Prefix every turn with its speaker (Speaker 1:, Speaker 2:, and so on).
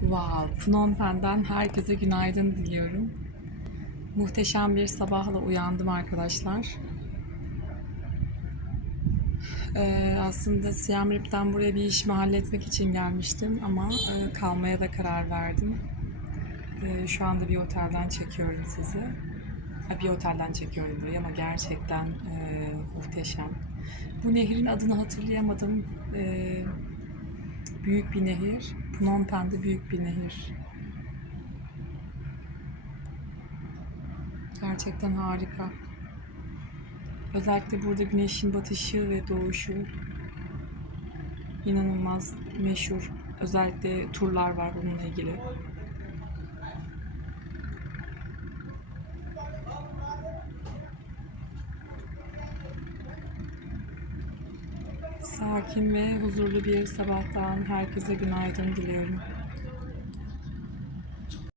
Speaker 1: Wow, Phnom Penh'den herkese günaydın diliyorum. Muhteşem bir sabahla uyandım arkadaşlar. Ee, aslında Siem Reap'ten buraya bir işimi halletmek için gelmiştim ama e, kalmaya da karar verdim. Ee, şu anda bir otelden çekiyorum sizi. Ha, bir otelden çekiyorum burayı ama gerçekten e, muhteşem. Bu nehrin adını hatırlayamadım. Ee, büyük bir nehir. Phnom Penh'de büyük bir nehir. Gerçekten harika. Özellikle burada güneşin batışı ve doğuşu inanılmaz meşhur. Özellikle turlar var bununla ilgili.
Speaker 2: Sakin ve huzurlu bir sabahtan herkese
Speaker 3: günaydın diliyorum.